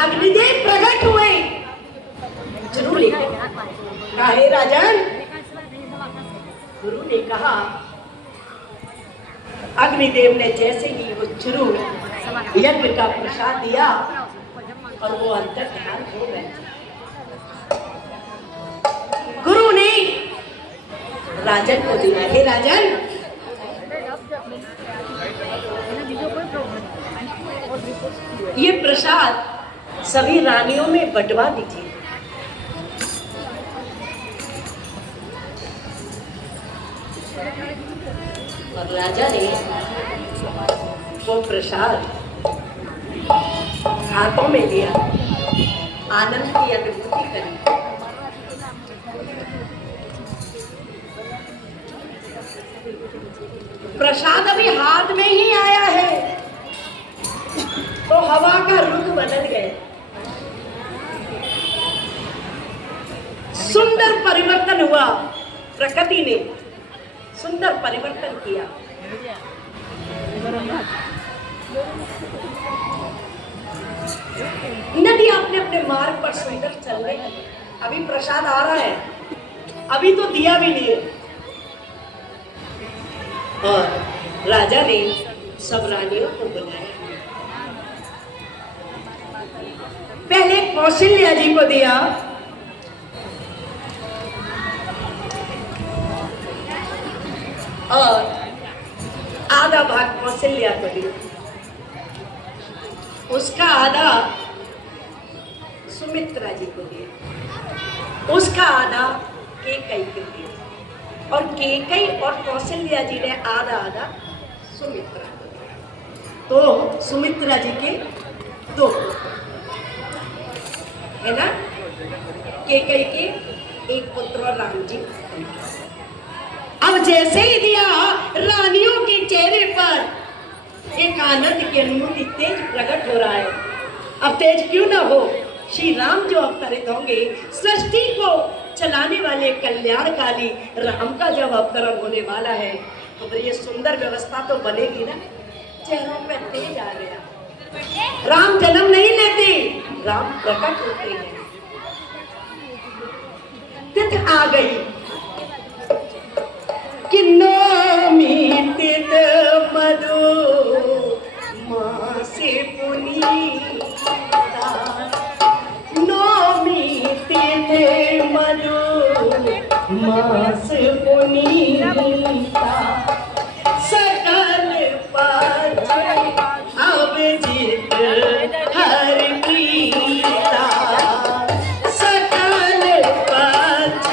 अग्निदेव प्रकट हुए। जरूर लिखे काहे राजन। गुरु ने कहा, अग्निदेव ने जैसे ही वो चुरू यज्ञ का प्रसाद दिया और वो अंतर ध्यान हो गए। गुरु ने राजन को दिया, हे राजन ये प्रसाद सभी रानियों में बंटवा दीजिए। और राजा ने वो प्रसाद हाथों में लिया, आनंद की अनुभूति करी। प्रसाद अभी हाथ में ही आया है तो हवा का रुख बदल गया, सुंदर परिवर्तन हुआ। प्रकृति ने सुंदर परिवर्तन किया। नदी अपने अपने मार्ग पर सुंदर चल रही है। अभी प्रसाद आ रहा है, अभी तो दिया भी नहीं है। और राजा ने सब रानियों को बुलाया। पहले कौशल्या जी को दिया, और आधा भाग कौशल्या को दिया। उसका आधा सुमित्रा जी को दिया, उसका आधा केकई को दिया, और केकई और कौशल्या जी ने आधा आधा सुमित्रा को दिया। तो सुमित्रा जी के दो है ना, केकई के एक पुत्र और राम जी। अब जैसे ही दिया, रानियों के चेहरे पर एक आनंद की अनुभूति तेज प्रकट हो रहा है। अब तेज क्यों ना हो, श्री राम जो अवतरित होंगे, सृष्टि को चलाने वाले कल्याणकाली राम का जब अवतरण होने वाला है तो फिर ये सुंदर व्यवस्था तो बनेगी ना। चेहरों पे तेज आ गया। राम जन्म नहीं लेते, राम प्रकट होते हैं। तिथि आ गई कि नौमी तिथ मधु मासे पुनीता, नौमी तिथ मधु मास पुनीता, सकल पाछ अब जित हर प्रीता, सकल पाछ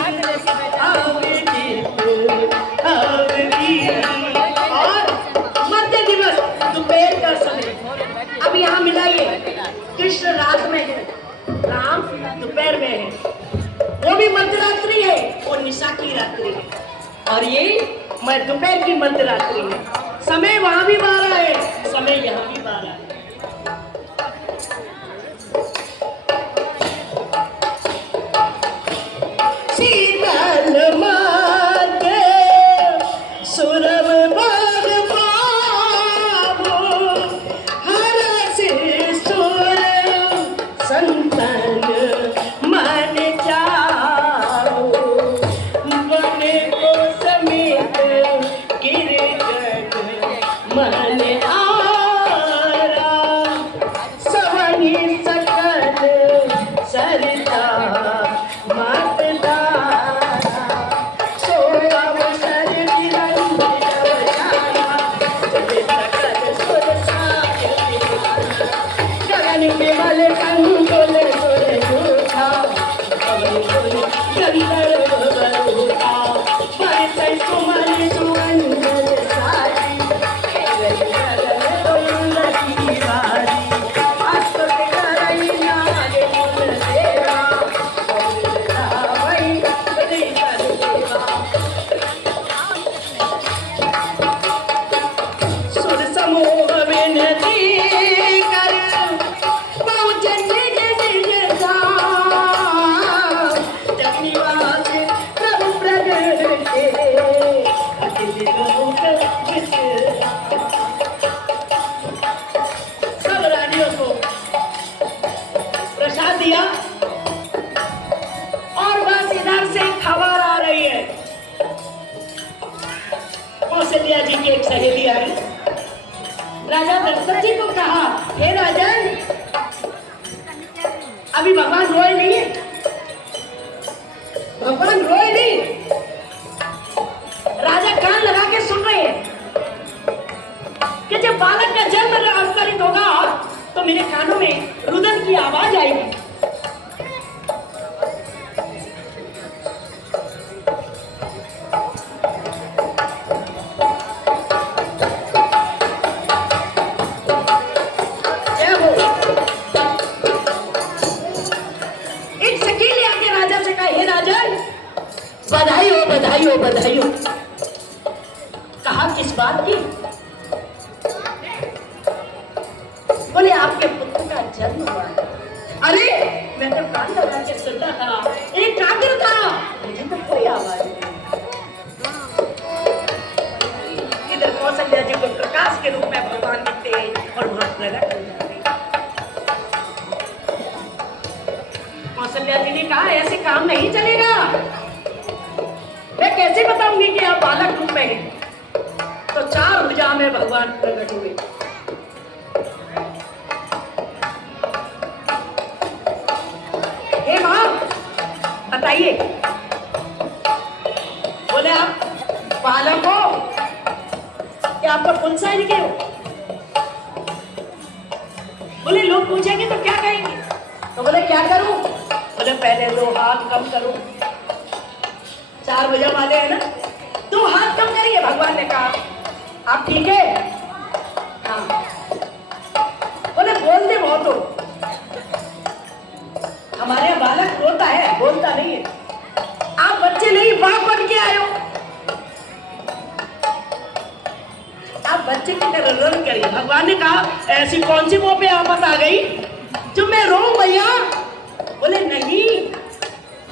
अब जित हर प्रीता। और मध्य दिवस दोपहर का समय। अब यहाँ मिलाइए, कृष्ण रात में है, राम दोपहर में है, वो भी मध्यरात्रि है, वो निशा की रात्रि है, और ये मैं दोपहर की मध्यरात्रि है। समय वहां भी 12 है, समय यहाँ भी 12 है। शीतल मात सुरभ बाग पावो, हरस सुर संतन मन जाओ, वन को समेत गिरगट मन आरा, सवनी सकल सरिता मतदारा, सो अवसर निरंजन जाना, चले सकल सुर साय गगन केवल कंगुल सुर झूठा, पवन सुर गंधर्व बरूठा, परिसै सुमन सुअंजन सारी, केवल करन उन्नति वारी, अस्तुत करई नाग कुल सेवा, पवन धावई बलि कर देवा। सुर समूह विनती कर, पहुँचन राजा दशरथ जी को कहा, हे राजन, अभी भगवान रोए नहीं है, भगवान रोए नहीं। राजा कान लगा के सुन रहे हैं कि जब बालक का जन्म अवतरित होगा तो मेरे कानों में रुदन की आवाज आएगी। बधाई हो, बधाई हो, बधाई हो। कहा किस बात की? बोले आपके पुत्र का जन्म हुआ। अरे मैं तो कान लगा के सुन रहा था, एक कातिल था, मुझे तो कोई आवाज नहीं। इधर कौशल्या जी को प्रकाश के रूप में भगवान दिखते और वहां प्रकट हो जाते। कौशल्या जी ने कहा ऐसे काम नहीं चलेगा, मैं कैसे बताऊंगी कि आप बालक रूप में हैं? तो 4 भुजा में भगवान प्रकट हुए। हे मां बताइए, बोले आप बालक हो कि आपका पुंसा ही हो? बोले लोग पूछेंगे तो क्या कहेंगे? तो बोले क्या करूं? बोले पहले 2 हाथ कम करो। 4 भुजा वाले हैं ना, 2 हाथ कम करिए। भगवान ने कहा आप ठीक है? हाँ। बोले बोलते बहुत हो, हमारे यहाँ बालक रोता है, बोलता नहीं है। आप बच्चे नहीं, बाप बन के आए हो, आप बच्चे की तरह रण करिए। भगवान ने कहा ऐसी कौन सी मुंह पे आफत आ गई जो मैं रो भैया?